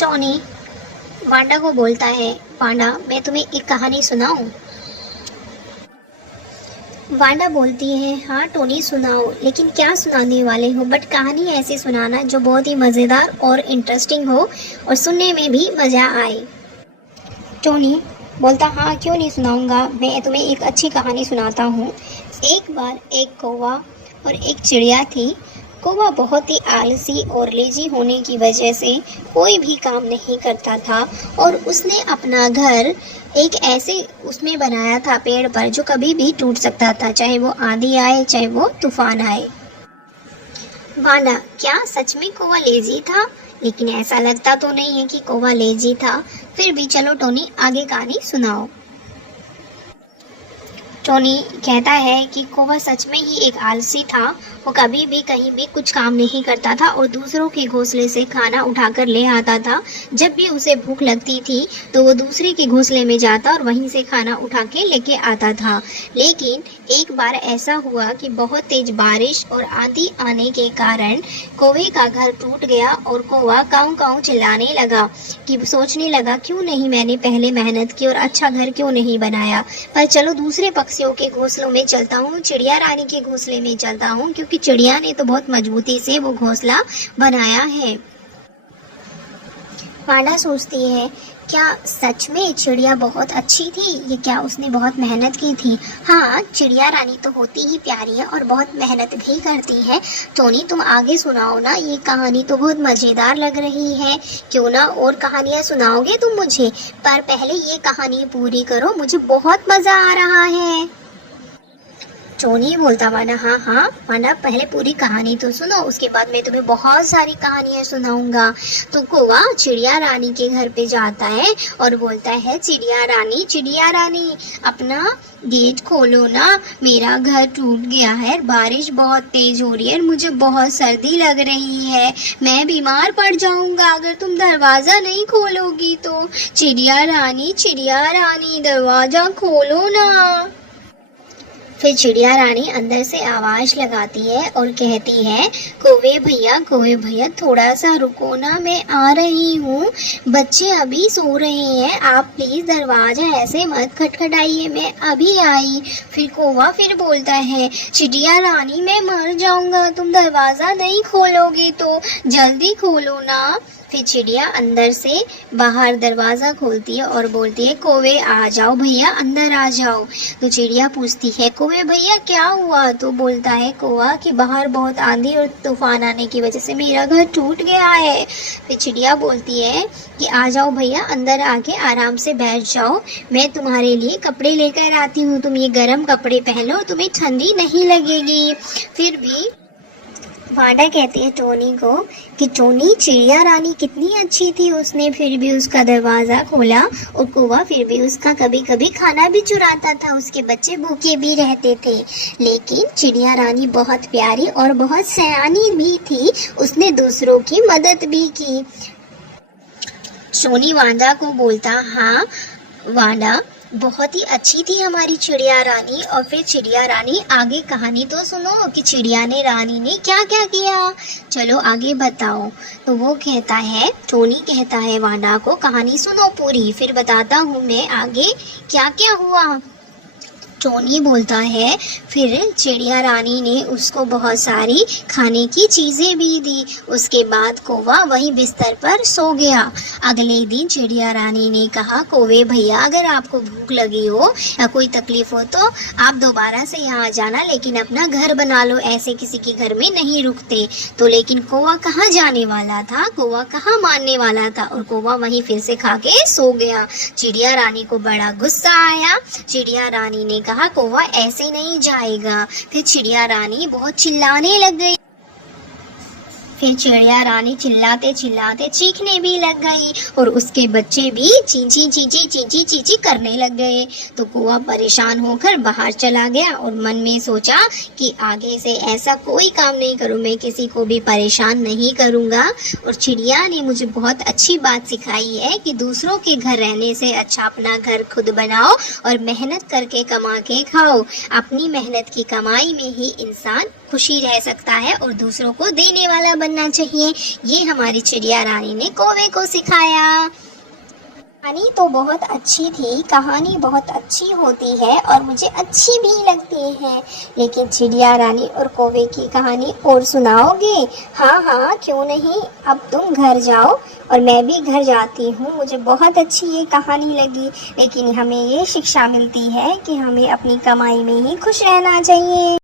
Tony Wanda को बोलता है, वांडा मैं तुम्हें एक कहानी सुनाऊं? वांडा बोलती है, हाँ टोनी सुनाओ, लेकिन क्या सुनाने वाले हो? बट कहानी ऐसी सुनाना जो बहुत ही मज़ेदार और इंटरेस्टिंग हो और सुनने में भी मज़ा आए। टोनी बोलता, हाँ क्यों नहीं सुनाऊंगा, मैं तुम्हें एक अच्छी कहानी सुनाता हूँ। एक बार एक कौवा और एक चिड़िया थी। कौवा बहुत ही आलसी और लेजी होने की वजह से कोई भी काम नहीं करता था और उसने अपना घर एक ऐसे उसमें बनाया था पेड़ पर जो कभी भी टूट सकता था, चाहे वो आंधी आए चाहे वो तूफान आए। वांडा, क्या सच में कौवा लेजी था? लेकिन ऐसा लगता तो नहीं है कि कौवा लेजी था। फिर भी चलो टोनी आगे कहानी सुनाओ। टोनी कहता है कि कौवा सच में ही एक आलसी था। वो कभी भी कहीं भी कुछ काम नहीं करता था और दूसरों के घोंसले से खाना उठाकर ले आता था। जब भी उसे भूख लगती थी तो वो दूसरे के घोंसले में जाता और वहीं से खाना उठा के लेके आता था। लेकिन एक बार ऐसा हुआ कि बहुत तेज बारिश और आंधी आने के कारण कौवे का घर टूट गया और कौवा काऊ काऊ चिल्लाने लगा कि सोचने लगा, क्यों नहीं मैंने पहले मेहनत की और अच्छा घर क्यों नहीं बनाया। पर चलो दूसरे पक्षियों के घोंसलों में चलता हूँ, चिड़िया रानी के घोंसले में चलता हूँ, क्योंकि चिड़िया ने तो बहुत मजबूती से वो घोंसला बनाया है। वांडा सोचती है, क्या सच में चिड़िया बहुत अच्छी थी? ये क्या उसने बहुत मेहनत की थी? हाँ, चिड़िया रानी तो होती ही प्यारी है और बहुत मेहनत भी करती है। टोनी तुम आगे सुनाओ ना, ये कहानी तो बहुत मज़ेदार लग रही है। क्यों ना और कहानियाँ सुनाओगे तुम मुझे? पर पहले ये कहानी पूरी करो, मुझे बहुत मज़ा आ रहा है। टोनी बोलता, वांडा हाँ हाँ वांडा पहले पूरी कहानी तो सुनो, उसके बाद मैं तुम्हें बहुत सारी कहानियां सुनाऊंगा। तो कौवा चिड़िया रानी के घर पे जाता है और बोलता है, चिड़िया रानी अपना गेट खोलो ना, मेरा घर टूट गया है, बारिश बहुत तेज हो रही है, मुझे बहुत सर्दी लग रही है, मैं बीमार पड़ जाऊंगा अगर तुम दरवाजा नहीं खोलोगी तो। चिड़िया रानी दरवाजा खोलो ना। फिर चिड़िया रानी अंदर से आवाज लगाती है और कहती है, कौवे भैया थोड़ा सा रुको ना, मैं आ रही हूँ, बच्चे अभी सो रहे हैं, आप प्लीज दरवाजा ऐसे मत खटखटाइए, मैं अभी आई। फिर कौवा फिर बोलता है, चिड़िया रानी मैं मर जाऊंगा तुम दरवाजा नहीं खोलोगे तो, जल्दी खोलो ना। फिर चिड़िया अंदर से बाहर दरवाज़ा खोलती है और बोलती है, कौवे आ जाओ भैया, अंदर आ जाओ। तो चिड़िया पूछती है, कौवे भैया क्या हुआ? तो बोलता है कौवा कि बाहर बहुत आंधी और तूफान आने की वजह से मेरा घर टूट गया है। फिर चिड़िया बोलती है कि आ जाओ भैया, अंदर आके आराम से बैठ जाओ, मैं तुम्हारे लिए कपड़े लेकर आती हूँ, तुम ये गर्म कपड़े पहनो, तुम्हें ठंडी नहीं लगेगी। फिर भी वांडा कहती है टोनी को कि टोनी चिड़िया रानी कितनी अच्छी थी, उसने फिर भी उसका दरवाज़ा खोला और कौवा फिर भी उसका कभी कभी खाना भी चुराता था, उसके बच्चे भूखे भी रहते थे। लेकिन चिड़िया रानी बहुत प्यारी और बहुत सयानी भी थी, उसने दूसरों की मदद भी की। टोनी वांडा को बोलता, हाँ वांडा बहुत ही अच्छी थी हमारी चिड़िया रानी। और फिर चिड़िया रानी आगे कहानी तो सुनो कि चिड़िया ने रानी ने क्या क्या किया, चलो आगे बताओ। तो वो कहता है, टोनी कहता है वांडा को, कहानी सुनो पूरी, फिर बताता हूँ मैं आगे क्या क्या हुआ। टोनी बोलता है, फिर चिड़िया रानी ने उसको बहुत सारी खाने की चीज़ें भी दी। उसके बाद कौवा वहीं बिस्तर पर सो गया। अगले दिन चिड़िया रानी ने कहा, कौवे भैया अगर आपको भूख लगी हो या कोई तकलीफ हो तो आप दोबारा से यहाँ आ जाना, लेकिन अपना घर बना लो, ऐसे किसी के घर में नहीं रुकते। तो लेकिन कौवा कहाँ जाने वाला था, कौवा कहाँ मानने वाला था, और कौवा वहीं फिर से खा के सो गया। चिड़िया रानी को बड़ा गुस्सा आया। चिड़िया रानी ने कहा, कौवा ऐसे नहीं जाएगा। फिर चिड़िया रानी बहुत चिल्लाने लग गई। फिर चिड़िया रानी चिल्लाते चिल्लाते चीखने भी लग गई और उसके बच्चे भी चींची चींची चींची चींची करने लग गए। तो कौवा परेशान होकर बाहर चला गया और मन में सोचा कि आगे से ऐसा कोई काम नहीं करूँ, मैं किसी को भी परेशान नहीं करूँगा। और चिड़िया ने मुझे बहुत अच्छी बात सिखाई है कि दूसरों के घर रहने से अच्छा अपना घर खुद बनाओ और मेहनत करके कमा के खाओ। अपनी मेहनत की कमाई में ही इंसान खुशी रह सकता है और दूसरों को देने वाला बनना चाहिए। ये हमारी चिड़िया रानी ने कौवे को सिखाया। कहानी तो बहुत अच्छी थी, कहानी बहुत अच्छी होती है और मुझे अच्छी भी लगती है, लेकिन चिड़िया रानी और कौवे की कहानी और सुनाओगे? हाँ हाँ, क्यों नहीं। अब तुम घर जाओ और मैं भी घर जाती हूँ। मुझे बहुत अच्छी ये कहानी लगी, लेकिन हमें ये शिक्षा मिलती है कि हमें अपनी कमाई में ही खुश रहना चाहिए।